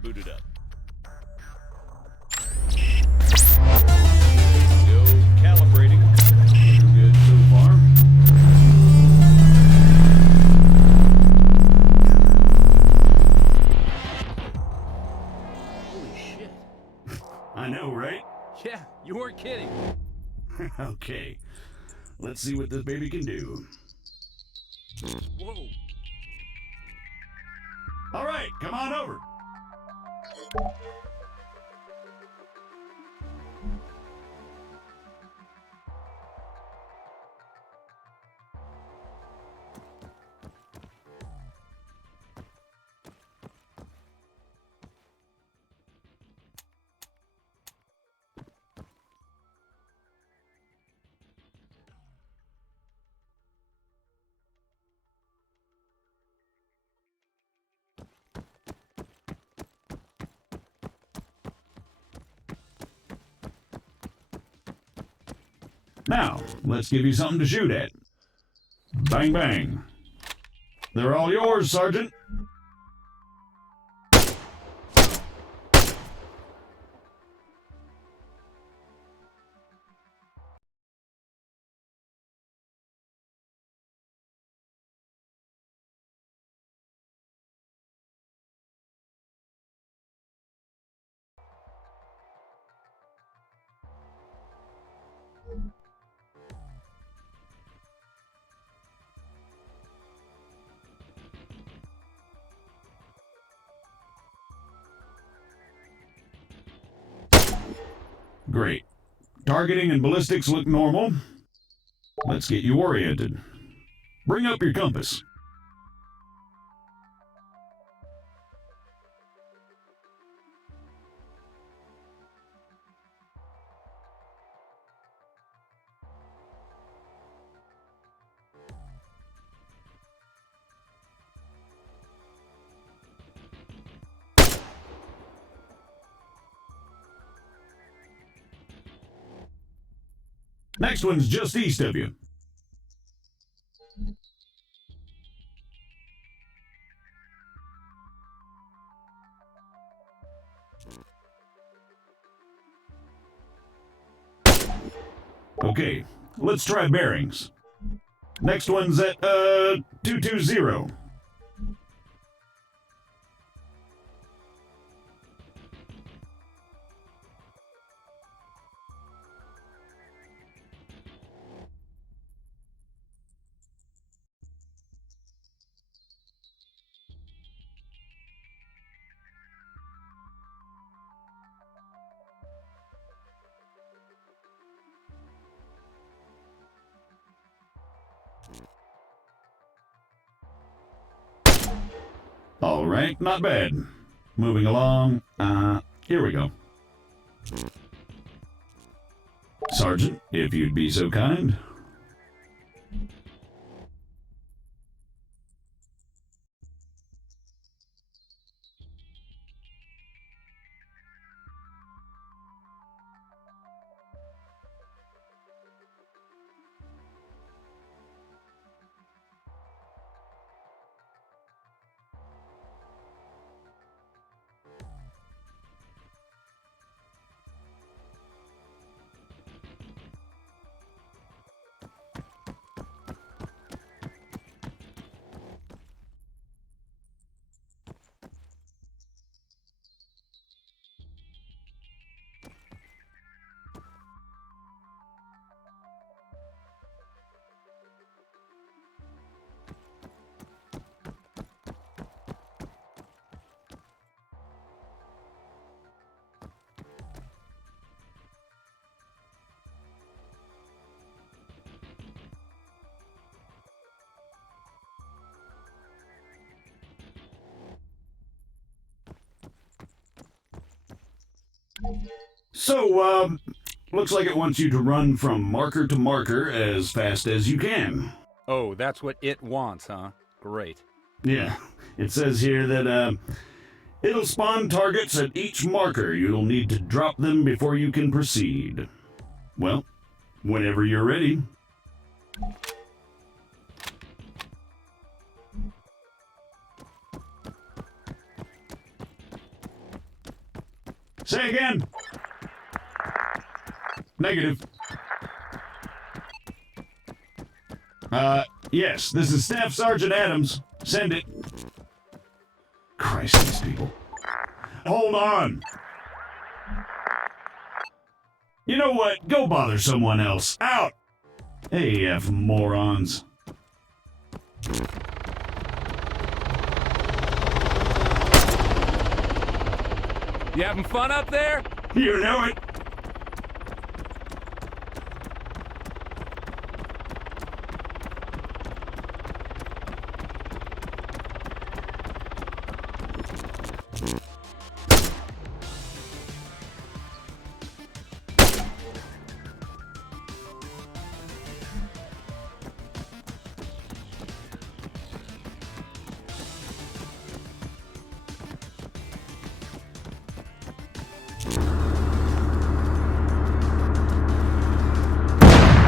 Boot it up. Go calibrating. Good so far. Holy shit. I know, right? Yeah, you weren't kidding. Okay. Let's see what this baby can do. Whoa. All right, come on over. Now, let's give you something to shoot at. Bang, bang. They're all yours, Sergeant. Great. Targeting and ballistics look normal. Let's get you oriented. Bring up your compass. Next one's just east of you. Okay, let's try bearings. Next one's at, 220. All right, not bad. Moving along. Here we go. Sergeant, if you'd be so kind. So, looks like it wants you to run from marker to marker as fast as you can. Oh, that's what it wants, huh? Great. Yeah, it says here that, it'll spawn targets at each marker. You'll need to drop them before you can proceed. Well, whenever you're ready. Say again. Negative. Yes, this is Staff Sergeant Adams. Send it. Christ, these people. Hold on. You know what? Go bother someone else. Out! AF morons. You having fun up there? You know it.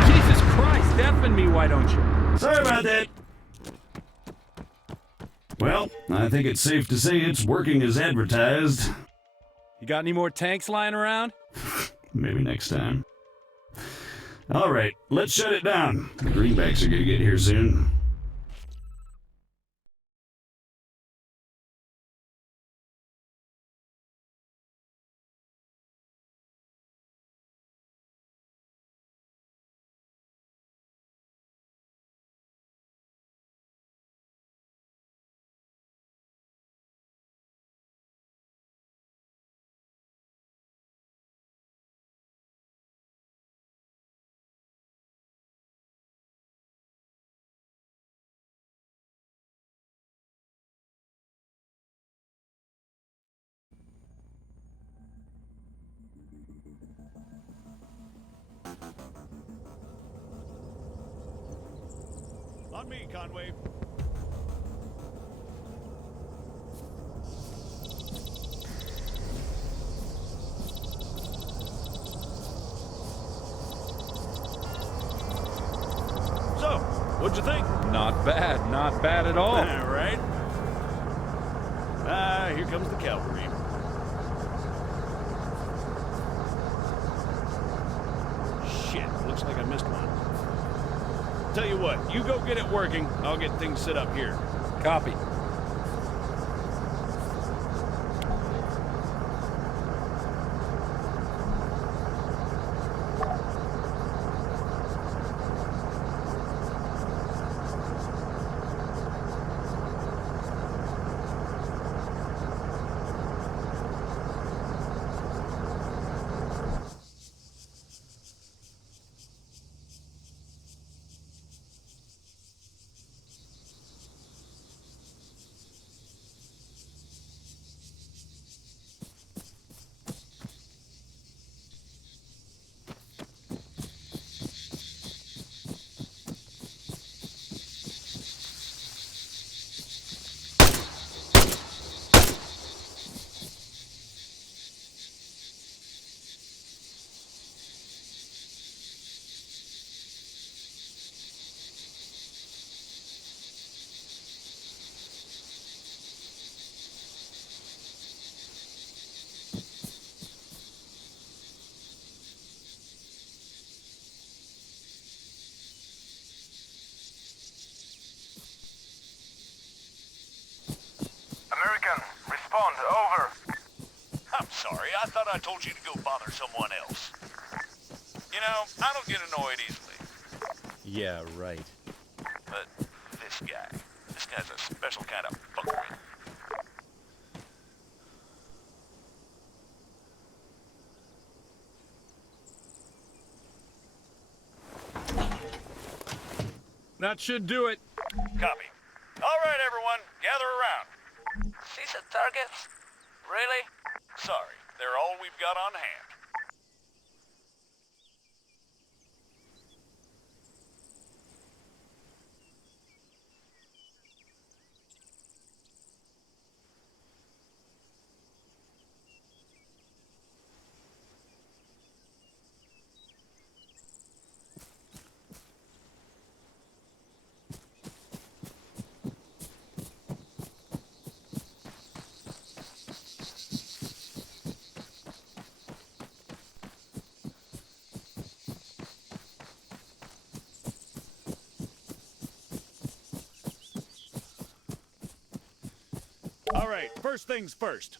Jesus Christ, deafen me, why don't you? Sorry about that. Well, I think it's safe to say it's working as advertised. You got any more tanks lying around? Maybe next time. All right, let's shut it down. The greenbacks are gonna get here soon. On me, Conway. So, what'd you think? Not bad at all. All right. Here comes the cavalry. Shit, looks like I missed one. Tell you what, you go get it working. I'll get things set up here. Copy. American, respond, over. I'm sorry, I thought I told you to go bother someone else. You know, I don't get annoyed easily. Yeah, right. But this guy's a special kind of fucker. That should do it. Copy. All right, everyone, gather around. See the targets? Really? Sorry, they're all we've got on hand. right, first things first.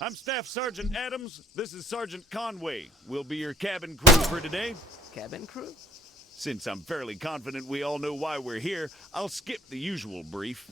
I'm Staff Sergeant Adams. This is Sergeant Conway. We'll be your cabin crew for today. Cabin crew? Since I'm fairly confident we all know why we're here, I'll skip the usual brief.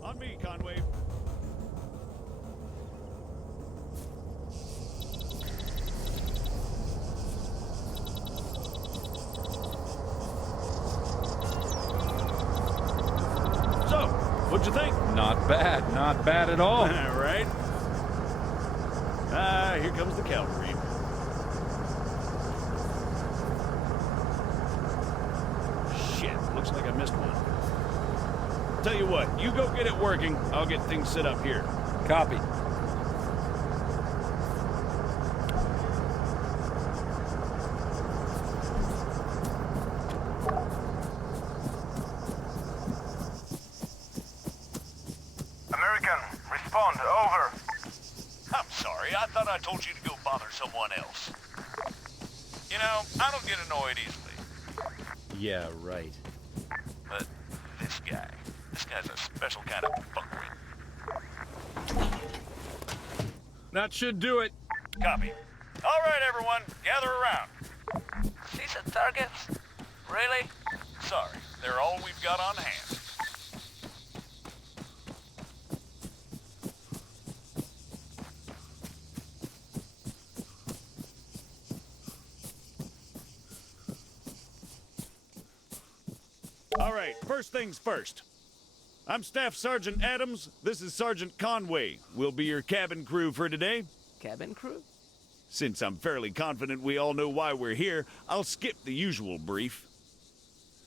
On me, Conway. So, what'd you think? Not bad. Not bad at all. Right? Here comes the cavalry. Shit, looks like I missed one. Tell you what, you go get it working. I'll get things set up here. Copy. American, respond, over. I'm sorry, I thought I told you to go bother someone else. You know, I don't get annoyed easily. Yeah, right. But this guy's a special kind of fuckwit. That should do it. Copy. All right, everyone, gather around. Decent targets? Really? Sorry, they're all we've got on hand. All right, first things first. I'm Staff Sergeant Adams. This is Sergeant Conway. We'll be your cabin crew for today. Cabin crew? Since I'm fairly confident we all know why we're here, I'll skip the usual brief.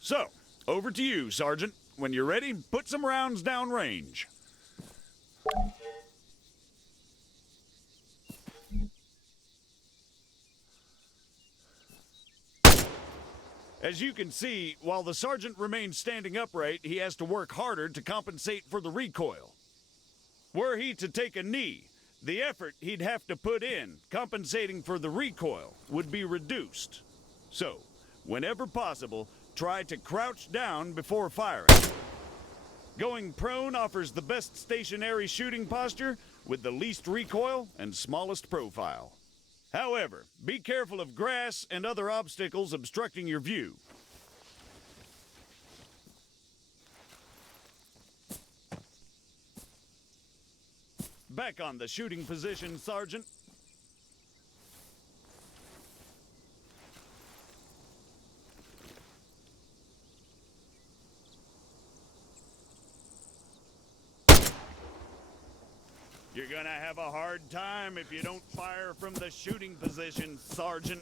So, over to you, Sergeant. When you're ready, put some rounds downrange. As you can see, while the sergeant remains standing upright, he has to work harder to compensate for the recoil. Were he to take a knee, the effort he'd have to put in compensating for the recoil would be reduced. So, whenever possible, try to crouch down before firing. Going prone offers the best stationary shooting posture with the least recoil and smallest profile. However, be careful of grass and other obstacles obstructing your view. Back on the shooting position, Sergeant. gonna have a hard time if you don't fire from the shooting position, Sergeant.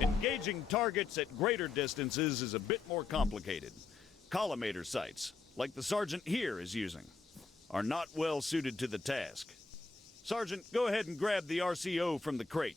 Engaging targets at greater distances is a bit more complicated. Collimator sights, like the sergeant here is using, are not well suited to the task. Sergeant, go ahead and grab the RCO from the crate.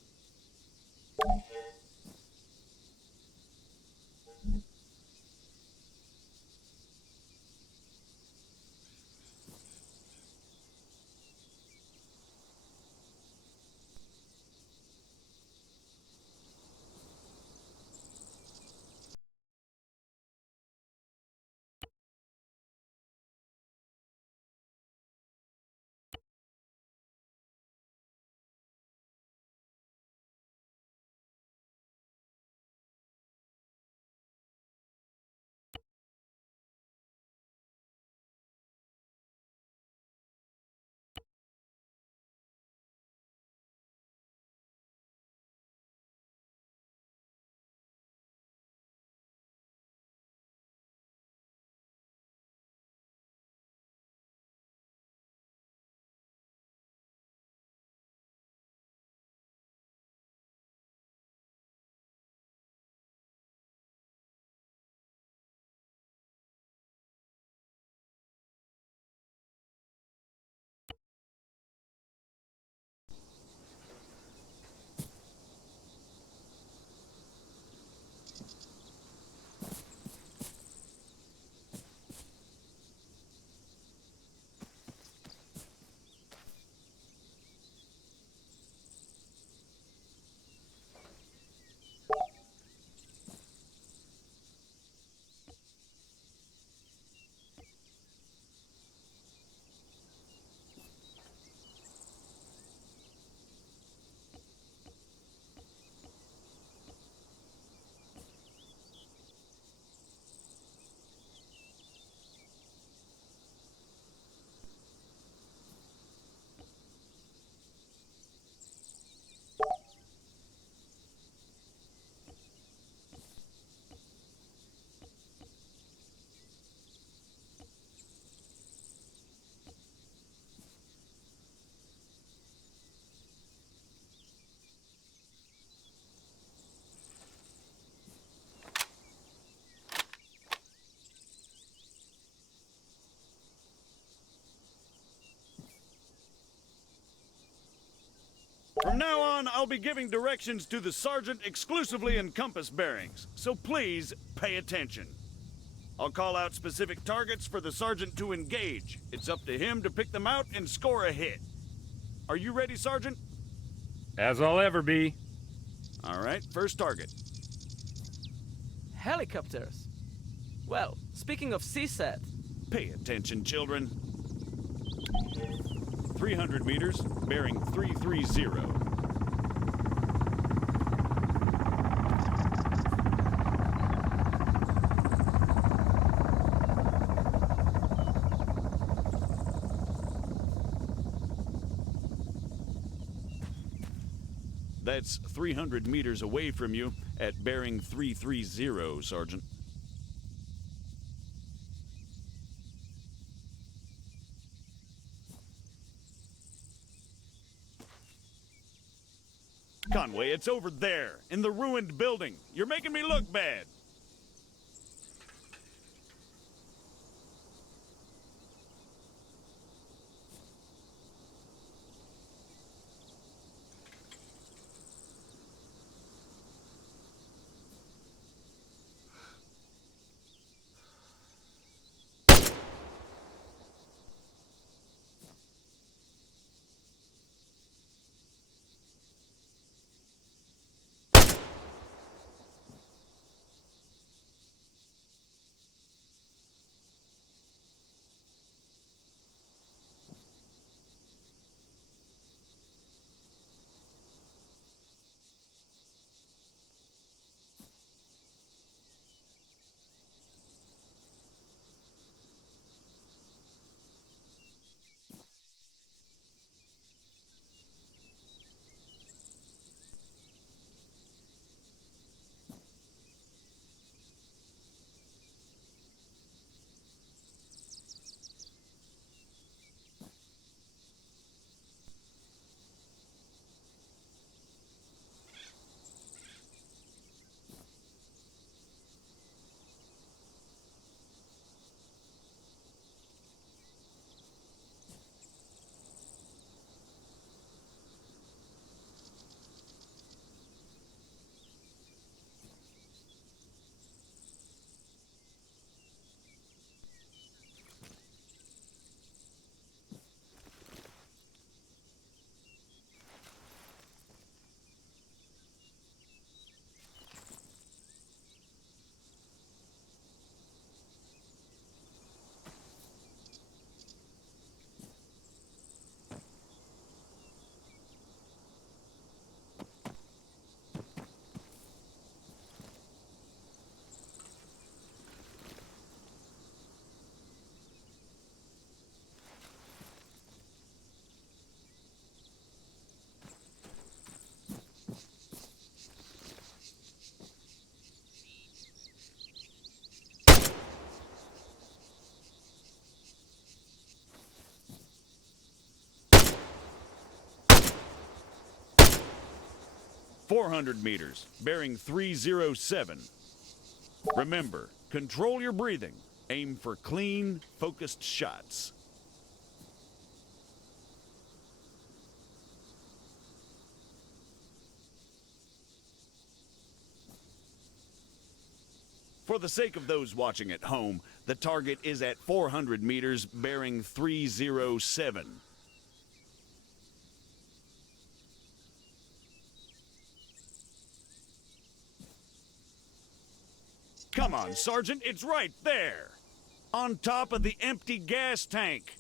From now on, I'll be giving directions to the sergeant exclusively in compass bearings, so please pay attention. I'll call out specific targets for the sergeant to engage. It's up to him to pick them out and score a hit. Are you ready, Sergeant? As I'll ever be. All right, first target. Helicopters. Well, speaking of CSAT, Pay attention, children. 300 meters, bearing 330. That's 300 meters away from you at bearing 330, Sergeant. Conway, it's over there, in the ruined building. You're making me look bad. 400 meters, bearing 307. Remember, control your breathing. Aim for clean, focused shots. For the sake of those watching at home, the target is at 400 meters, bearing 307. Come on, Sergeant, it's right there! On top of the empty gas tank.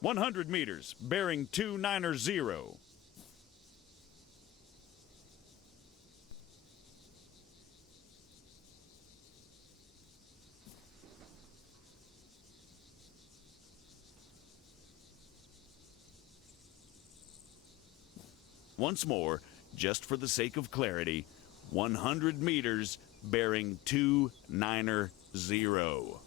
"100 meters, bearing 290. Once more, just for the sake of clarity, 100 meters, bearing 290.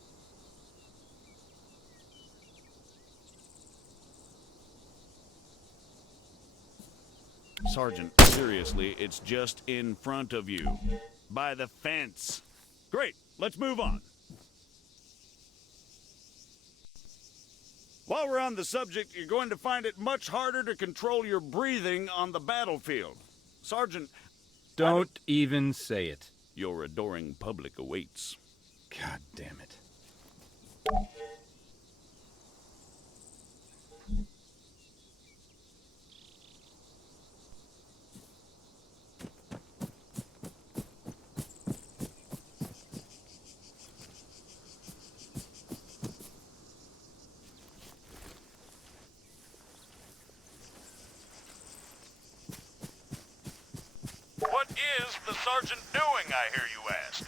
Sergeant, seriously, it's just in front of you. By the fence. Great, let's move on. While we're on the subject, you're going to find it much harder to control your breathing on the battlefield. Sergeant, Don't even say it. your adoring public awaits. God damn it. What is the sergeant doing, I hear you ask?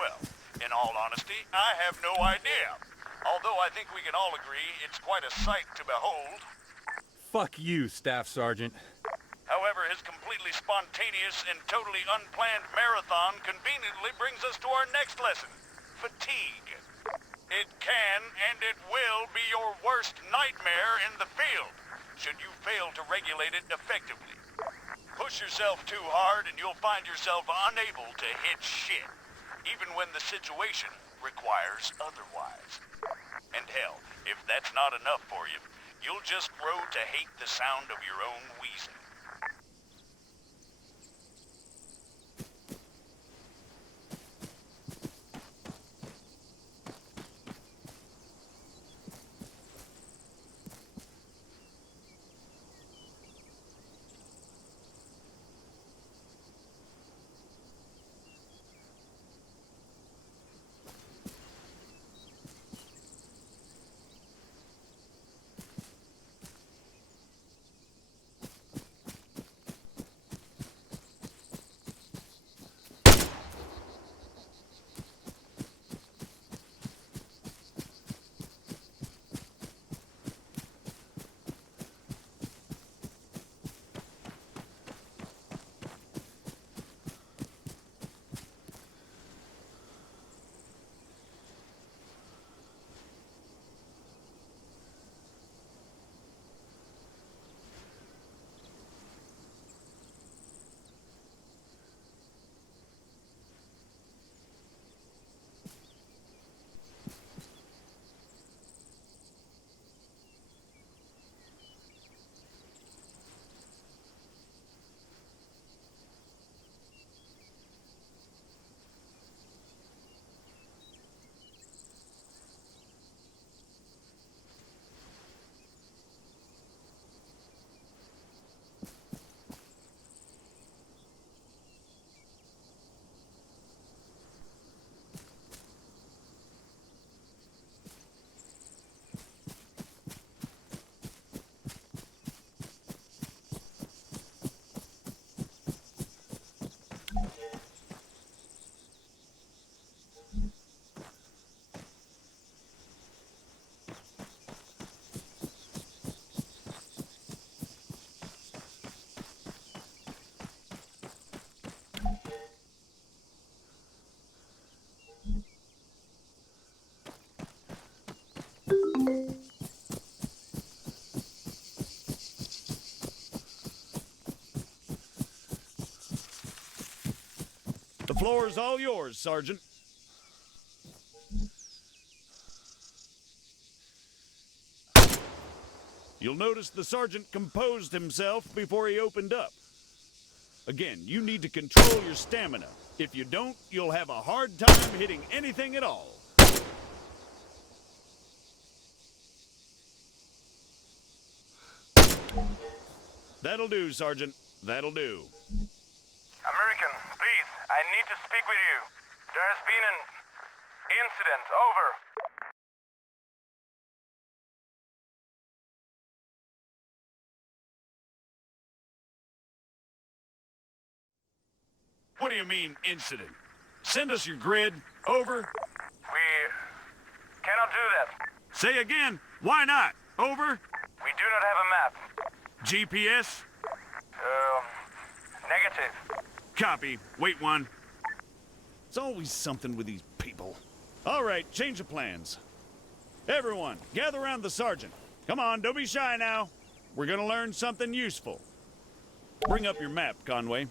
Well, in all honesty, I have no idea. Although I think we can all agree it's quite a sight to behold. Fuck you, Staff Sergeant. However, his completely spontaneous and totally unplanned marathon conveniently brings us to our next lesson: fatigue. It can and it will be your worst nightmare in the field, should you fail to regulate it effectively. Push yourself too hard and you'll find yourself unable to hit shit, even when the situation requires otherwise. And hell, if that's not enough for you, you'll just grow to hate the sound of your own wheezing. floor's all yours, Sergeant. You'll notice the sergeant composed himself before he opened up. Again, you need to control your stamina. If you don't, you'll have a hard time hitting anything at all. That'll do, Sergeant. That'll do. American, please, I need to speak with you. There has been an incident. Over. What do you mean, incident? Send us your grid. Over. We cannot do that. Say again. Why not? Over. We do not have a map. GPS. Negative. Copy. Wait one. It's always something with these people. All right, change of plans. Everyone, gather around the sergeant. Come on, don't be shy now. We're gonna learn something useful. Bring up your map, Conway.